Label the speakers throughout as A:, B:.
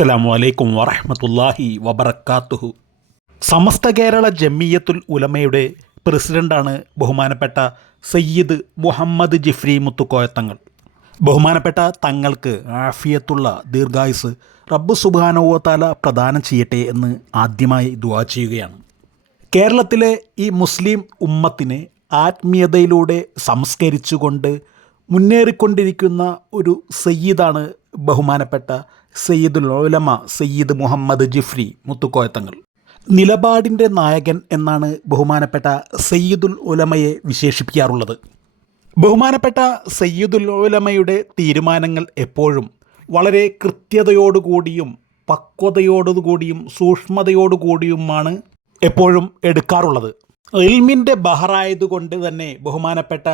A: അസ്സലാമു അലൈക്കും വറഹമത്തല്ലാഹി വബർക്കാത്തുഹു സമസ്ത കേരള ജമ്മിയത്തുൽ ഉലമയുടെ പ്രസിഡന്റാണ് ബഹുമാനപ്പെട്ട സയ്യിദ് മുഹമ്മദ് ജിഫ്രി മുത്തുക്കോയത്തങ്ങൾ ബഹുമാനപ്പെട്ട തങ്ങൾക്ക് ആഫിയത്തുള്ള ദീർഘായുസ് റബ്ബ് സുബാനോവത്താല പ്രദാനം ചെയ്യട്ടെ എന്ന് ആദ്യമായി ദുവാ ചെയ്യുകയാണ്. കേരളത്തിലെ ഈ മുസ്ലിം ഉമ്മത്തിനെ ആത്മീയതയിലൂടെ സംസ്കരിച്ചുകൊണ്ട് മുന്നേറിക്കൊണ്ടിരിക്കുന്ന ഒരു സയ്യിദാണ് ബഹുമാനപ്പെട്ട സയ്യിദുൽ ഉലമ സയ്യിദ് മുഹമ്മദ് ജിഫ്രി മുത്തുക്കോയത്തങ്ങൾ. നിലപാടിന്റെ നായകൻ എന്നാണ് ബഹുമാനപ്പെട്ട സയ്യിദുൽ ഉലമയെ വിശേഷിപ്പിക്കാറുള്ളത്. ബഹുമാനപ്പെട്ട സയ്യിദുൽ ഉലമയുടെ തീരുമാനങ്ങൾ എപ്പോഴും വളരെ കൃത്യതയോടുകൂടിയും പക്വതയോടുകൂടിയും സൂക്ഷ്മതയോടുകൂടിയുമാണ് എപ്പോഴും എടുക്കാറുള്ളത്. ഇൽമിന്റെ ബഹറായതുകൊണ്ട് തന്നെ ബഹുമാനപ്പെട്ട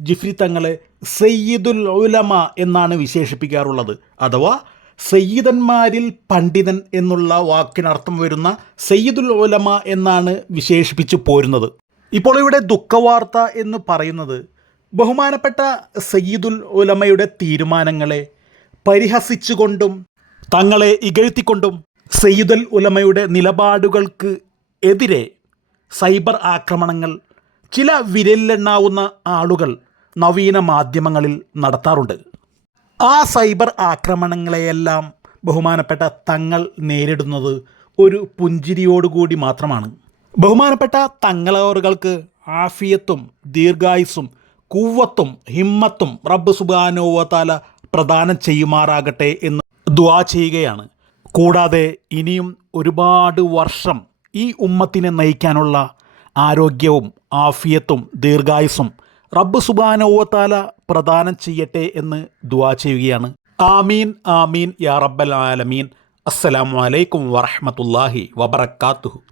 A: ജിഫ്രി തങ്ങളെ സയ്യിദുൽ ഉലമ എന്നാണ് വിശേഷിപ്പിക്കാറുള്ളത്. അഥവാ സയ്യിദന്മാരിൽ പണ്ഡിതൻ എന്നുള്ള വാക്കിനർത്ഥം വരുന്ന സയ്യിദുൽ ഉലമ എന്നാണ് വിശേഷിപ്പിച്ചു പോരുന്നത്. ഇപ്പോൾ ഇവിടെ ദുഃഖവാർത്ത എന്ന് പറയുന്നത് ബഹുമാനപ്പെട്ട സയ്യിദുൽ ഉലമയുടെ തീരുമാനങ്ങളെ പരിഹസിച്ചുകൊണ്ടും തങ്ങളെ ഇകഴ്ത്തിക്കൊണ്ടും സയ്യിദുൽ ഉലമയുടെ നിലപാടുകൾക്ക് എതിരെ സൈബർ ആക്രമണങ്ങൾ ചില വിരലിലെണ്ണാവുന്ന ആളുകൾ നവീന മാധ്യമങ്ങളിൽ നടത്താറുണ്ട്. ആ സൈബർ ആക്രമണങ്ങളെയെല്ലാം ബഹുമാനപ്പെട്ട തങ്ങൾ നേരിടുന്നത് ഒരു പുഞ്ചിരിയോടുകൂടി മാത്രമാണ്. ബഹുമാനപ്പെട്ട തങ്ങളവറുകൾക്ക് ആഫിയത്തും ദീർഘായുസും കൂവത്തും ഹിമ്മത്തും റബ്ബ് സുബാനോവത്താല പ്രദാനം ചെയ്യുമാറാകട്ടെ എന്ന് ദ്വാ ചെയ്യുകയാണ്. കൂടാതെ ഇനിയും ഒരുപാട് വർഷം ഈ ഉമ്മത്തിനെ നയിക്കാനുള്ള ആരോഗ്യവും ആഫിയത്തും ദീർഘായുസ്സും റബ്ബ് സുബാനോവത്താല പ്രദാനം ചെയ്യട്ടെ എന്ന് ദുവാ ചെയ്യുകയാണ്. ആമീൻ ആമീൻ യാ റബ്ബൽ ആലമീൻ. അസ്സലാമലൈക്കും അലൈക്കും വറഹ്മത്തുള്ളാഹി വബറക്കാത്തുഹു